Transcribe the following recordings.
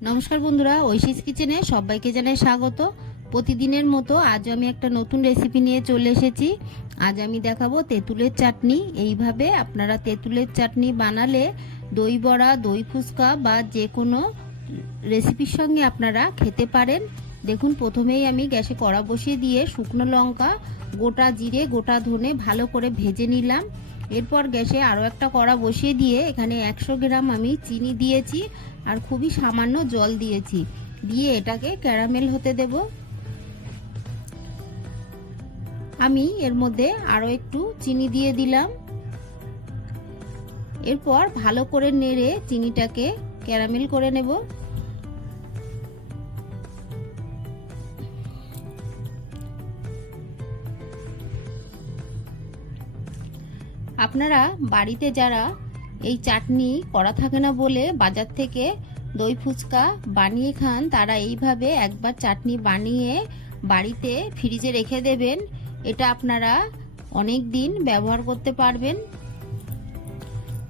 নমস্কার বন্ধুরা, ঐশিস কিচেনে সবাইকে জানাই স্বাগত। প্রতিদিনের মতো আজ আমি একটা নতুন রেসিপি নিয়ে চলে এসেছি। আজ আমি দেখাবো তেঁতুলের চাটনি। এইভাবে আপনারা তেঁতুলের চাটনি বানালে দই বড়া, দই ফুচকা বা যে কোনো রেসিপির সঙ্গে আপনারা খেতে পারেন। দেখুন, প্রথমেই আমি গ্যাসে কড়া বসিয়ে দিয়ে শুকনো লঙ্কা, গোটা জিরে, গোটা ধনে ভালো করে ভেজে নিলাম। এরপর গ্যাসে আরও একটা কড়া বসিয়ে দিয়ে এখানে একশো গ্রাম আমি চিনি দিয়েছি আর খুবই সামান্য জল দিয়েছি। দিয়ে এটাকে ক্যারামেল হতে দেব। আমি এর মধ্যে আরও একটু চিনি দিয়ে দিলাম। এরপর ভালো করে নেড়ে চিনিটাকে ক্যারামেল করে নেব। আপনারা বাড়িতে যারা এই চাটনি করা থাকে না বলে বাজার থেকে দই ফুচকা বানিয়ে খান, তারা এইভাবে একবার চাটনি বানিয়ে বাড়িতে ফ্রিজে রেখে দেবেন। এটা আপনারা অনেক দিন ব্যবহার করতে পারবেন।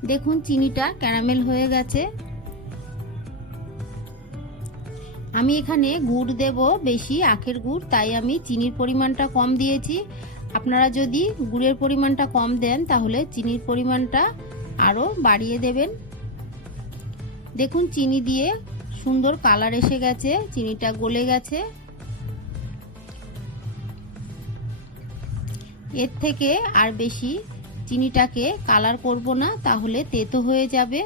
দেখুন, চিনিটা ক্যারামেল হয়ে গেছে। আমি এখানে গুড় দেব, বেশি আখের গুড়, তাই আমি চিনির পরিমাণটা কম দিয়েছি। আপনারা যদি গুড়ের পরিমাণটা কম দেন, তাহলে চিনির পরিমাণটা আরও বাড়িয়ে দেবেন। দেখুন, চিনি দিয়ে সুন্দর কালার এসে গেছে, চিনিটা গলে গেছে। এর থেকে আর বেশি চিনিটাকে কালার করব না, তাহলে তেতো হয়ে যাবে।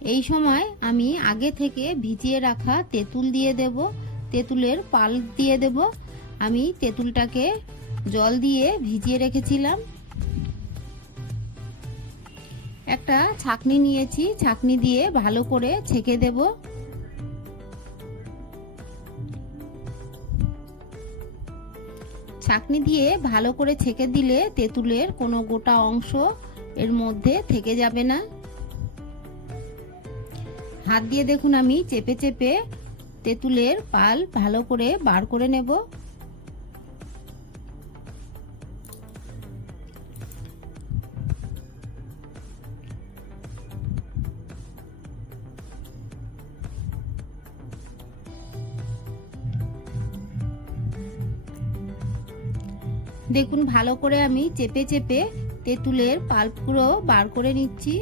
এই সময় আমি আগে থেকে ভিজিয়ে রাখা তেঁতুল দিয়ে দেব। তেঁতুলের পাল দিয়ে দেব। আমি তেঁতুলটাকে জল দিয়ে ভিজিয়ে রেখেছিলাম। একটা ছাকনি নিয়েছি, ছাকনি দিয়ে ভালো করে ছেঁকে দেব। ছাকনি দিয়ে ভালো করে ছেঁকে দিলে তেঁতুলের কোনো গোটা অংশ এর মধ্যে থেকে যাবে না। হাত দিয়ে দেখুন আমি চেপে চেপে তেঁতুলের পাল ভালো করে বার করে নেব। দেখুন, ভালো করে আমি চেপে চেপে তেঁতুলের পাল্পগুলো বার করে নিচ্ছি।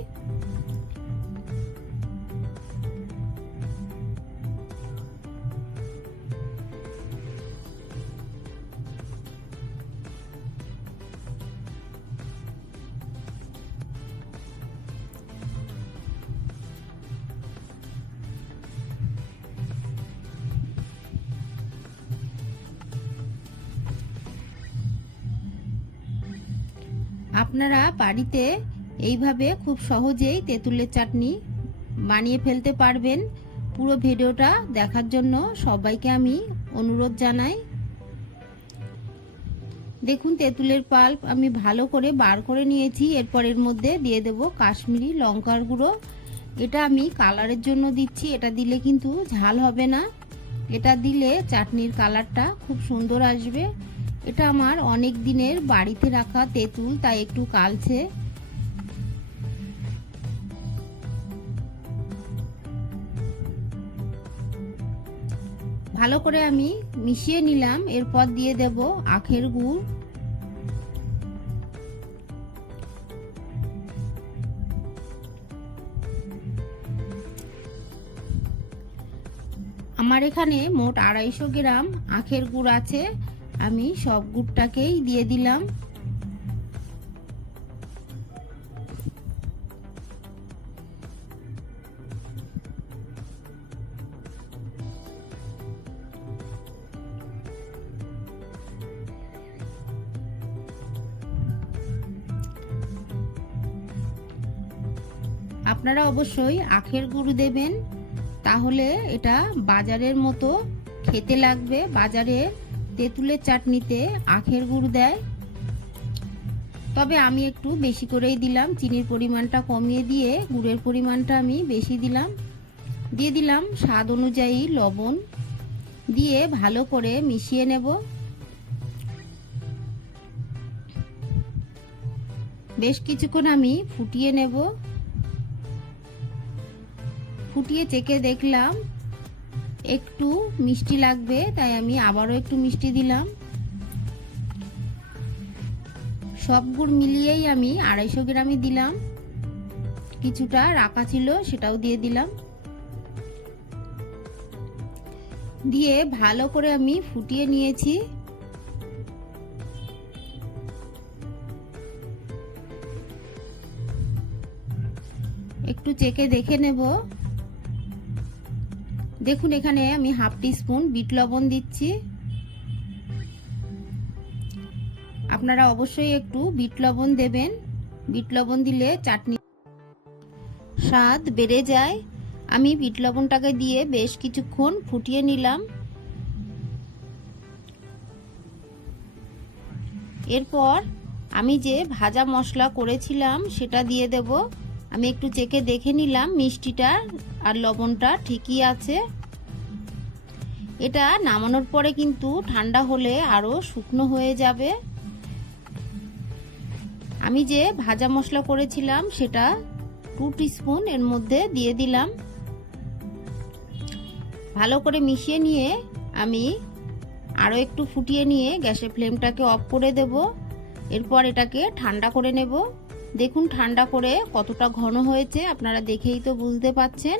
আপনারা বাড়িতে এইভাবে খুব সহজেই তেঁতুলের চাটনি বানিয়ে ফেলতে পারবেন। পুরো ভিডিওটা দেখার জন্য সবাইকে আমি অনুরোধ জানাই। দেখুন, তেঁতুলের পাল্প আমি ভালো করে বার করে নিয়েছি। এরপর এর মধ্যে দিয়ে দেব কাশ্মীরি লঙ্কার গুঁড়ো। এটা আমি কালারের জন্য দিচ্ছি। এটা দিলে কিন্তু ঝাল হবে না। এটা দিলে চাটনির কালারটা খুব সুন্দর আসবে। এটা আমার অনেক দিনের বাড়িতে রাখা তেঁতুল, তাই একটু কালছে। ভালো করে আমি মিশিয়ে নিলাম, এরপর দিয়ে দেব আখের গুড়। আমার এখানে মোট আড়াইশো গ্রাম আখের গুড় আছে। আমি সব গুড়টাকেই দিয়ে দিলাম। আপনারা অবশ্যই আখের গুড় দেবেন, তাহলে এটা বাজারের মতো খেতে লাগবে, বাজারে তেঁতুলের চাটনিতে আখের গুড় দেয়। তবে আমি একটু বেশি করেই দিলাম। চিনির পরিমাণটা কমিয়ে দিয়ে গুড়ের পরিমাণটা আমি বেশি দিলাম। দিয়ে দিলাম স্বাদ অনুযায়ী লবণ। দিয়ে ভালো করে মিশিয়ে নেব। বেশ কিছুক্ষণ আমি ফুটিয়ে নেব। ফুটিয়ে চেকে দেখলাম একটু মিষ্টি লাগবে, তাই আমি আবারও একটু মিষ্টি দিলাম। সব গুড় মিলিয়েই আমি আড়াইশো গ্রামই দিলাম। কিছুটা রাখা ছিল, সেটাও দিয়ে দিলাম। দিয়ে ভালো করে আমি ফুটিয়ে নিয়েছি। একটু চেকে দেখে নেব। দেখুন এখানে আমি হাফ স্পুন বিট লবণ দিচ্ছি। আপনারা অবশ্যই একটু বিট লবণ দেবেন। বিট লবণ দিলে চাটনি স্বাদ বেড়ে যায়। আমি বিট লবণটাকে দিয়ে বেশ কিছুক্ষণ ফুটিয়ে নিলাম। এরপর আমি যে ভাজা মশলা করেছিলাম সেটা দিয়ে দেব। আমি একটু চেকে দেখে নিলাম মিষ্টিটা আর লবণটা ঠিকই আছে। এটা নামানোর পরে কিন্তু ঠান্ডা হলে আরও শুকনো হয়ে যাবে। আমি যে ভাজা মশলা করেছিলাম সেটা টু স্পুন এর মধ্যে দিয়ে দিলাম। ভালো করে মিশিয়ে নিয়ে আমি আরও একটু ফুটিয়ে নিয়ে গ্যাসের ফ্লেমটাকে অফ করে দেব। এরপর এটাকে ঠান্ডা করে নেব। দেখুন, ঠান্ডা করে কতটা ঘন হয়েছে, আপনারা দেখেই তো বুঝতে পাচ্ছেন।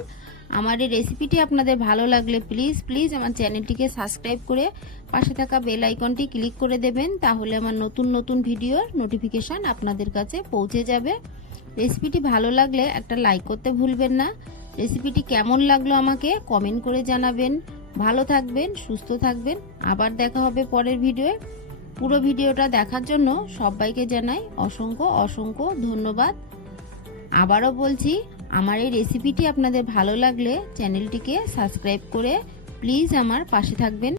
আমার এই রেসিপিটি আপনাদের ভালো লাগলে প্লিজ প্লিজ আমার চ্যানেলটিকে সাবস্ক্রাইব করে পাশে থাকা বেল আইকনটি ক্লিক করে দেবেন, তাহলে আমার নতুন নতুন ভিডিওর নোটিফিকেশান আপনাদের কাছে পৌঁছে যাবে। রেসিপিটি ভালো লাগলে একটা লাইক করতে ভুলবেন না। রেসিপিটি কেমন লাগল আমাকে কমেন্ট করে জানাবেন। ভালো থাকবেন, সুস্থ থাকবেন। আবার দেখা হবে পরের ভিডিওয়ে পুরো ভিডিওটা দেখার জন্য সবাইকে জানাই অসংখ্য অসংখ্য ধন্যবাদ। আবারও বলছি, আমার এই রেসিপিটি আপনাদের ভালো লাগলে চ্যানেলটিকে সাবস্ক্রাইব করে প্লিজ আমার পাশে থাকবেন।